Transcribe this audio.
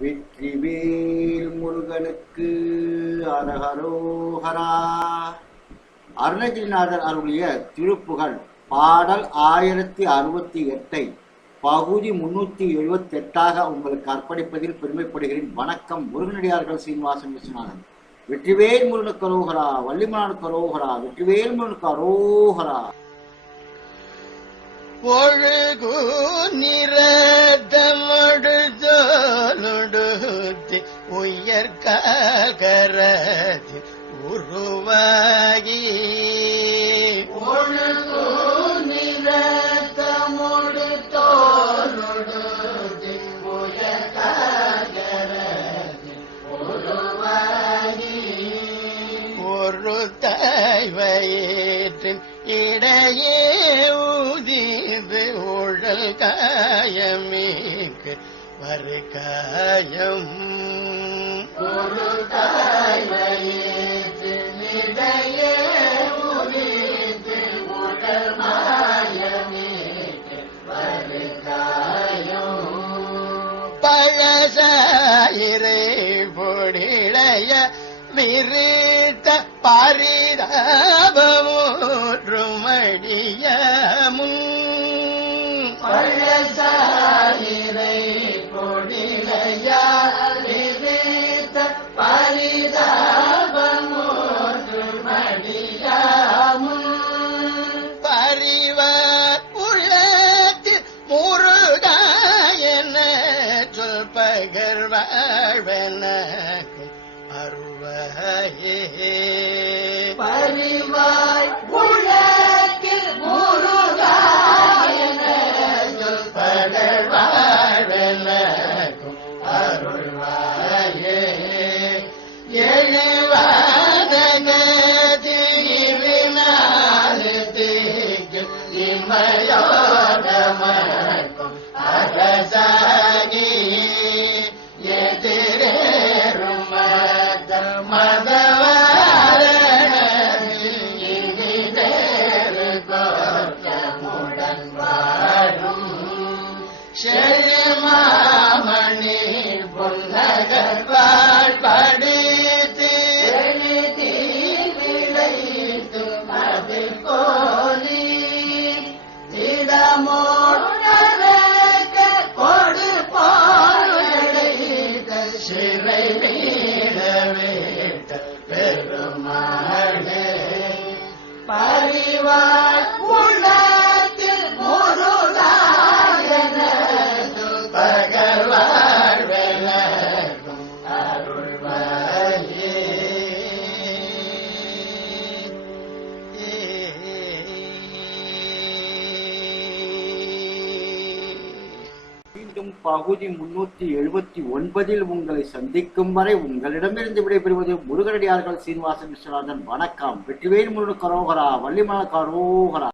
வெற்றிவேல் முருகனுக்கு அரஹரோஹரா. அருணகிரிநாதர் அருளிய திருப்புகழ் பாடல் 1068 பகுதி 378 உங்களுக்கு அர்ப்பணிப்பதில் பெருமைப்படுகிறேன். வணக்கம். முருகனடியார்கள் சீனிவாசன் விஸ்வநாதன். வெற்றிவேல் முருகனுக்கு அரோஹரா, வள்ளிமலானுக்கு அரோஹரா, வெற்றிவேல் முருகனுக்கு அரோஹரா. ஒழுகு நிறத்தமடு தோலுடுத்தி உயர்கரதி உருவாகி ஒழுகு நிறத்தமடு தோலுடுத்தி உயர்கரதி உருவாகி ஒரு தாய் வயிற்றின் இடையே ஊதிது உழல் காயமீக்கு வருகாயம். ஒரு தாய் வயிற்றின் இடையே ஊதிது உழல் மாயமீக்கு வருகாயம். பழசாயிரை பொடிளைய விரித்த பரிதாபமூற்றுமடியமும் பழசாயிரை பொடிளையா விரித்த பரிதாபமூற்றுமடியமும் பரிவார் உள்ளத்தில் முருகாயன சொல் பகர்வாழ்வனக்கும் அருள்வாயே. பரிவாய் உள்ளத்தில் முருகாயன சொல் பகர்வாழ்வனக்கும் அருள்வாயே. எழுவாதகதிவினாலத்திக்கும் இமயோகமக்கும் அரசாகி எதிரேறும் மதவாரணத்தில் இனிதேறு கோற்றமுடன் வாழும் செழிமாமணி புன்னகர் வாழ்படித்து எழுதி விளைத்து அது கோலி திடமோடக்க கொடு போழைத்த சிறை வீழவேட்ட பெருமாளே. பரிவார் உள்ளத்தில் முருகாயன பகவான் வெலகும் அருள்வாயே. மீண்டும் பகுதி 379 உங்களை சந்திக்கும் வரை உங்களிடமிருந்து விடைபெறுவது முருகனடியார்கள் சீனிவாசன் விஸ்வநாதன். வணக்கம். வெற்றிவேல் முருகனுக்கு அரோஹரா, வள்ளிமலானுக்கு அரோஹரா.